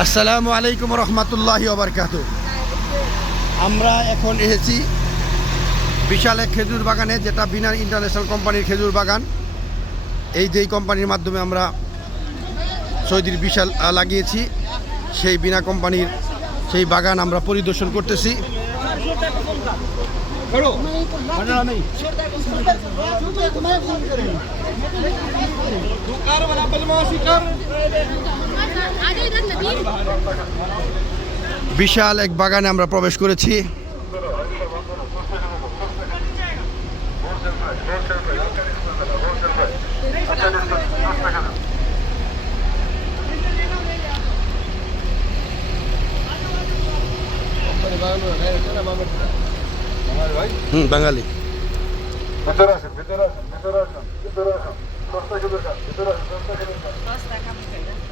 আসসালামু আলাইকুম রহমতুল্লাহি ওবরকাত আমরা এখন এসেছি বিশাল এক খেজুর বাগানে, যেটা বিনার ইন্টারন্যাশনাল কোম্পানির খেজুর বাগান। এই যেই কোম্পানির মাধ্যমে আমরা সৌদির বিশাল লাগিয়েছি, সেই বিনা কোম্পানির সেই বাগান আমরা পরিদর্শন করতেছি। বিশাল এক বাগানে আমরা প্রবেশ করেছি বাঙালি ভিতরে আসেন ভিতরে আসেন আসেন আসেন আসেন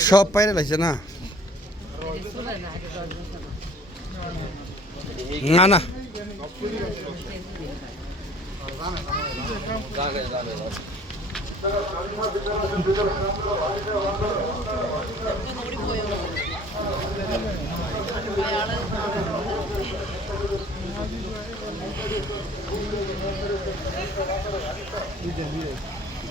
সব পাইরে লাগছে না না না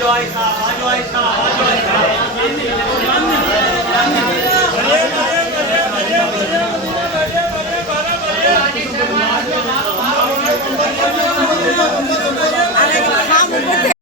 Hadi Ayşe, hadi Ayşe, hadi Ayşe.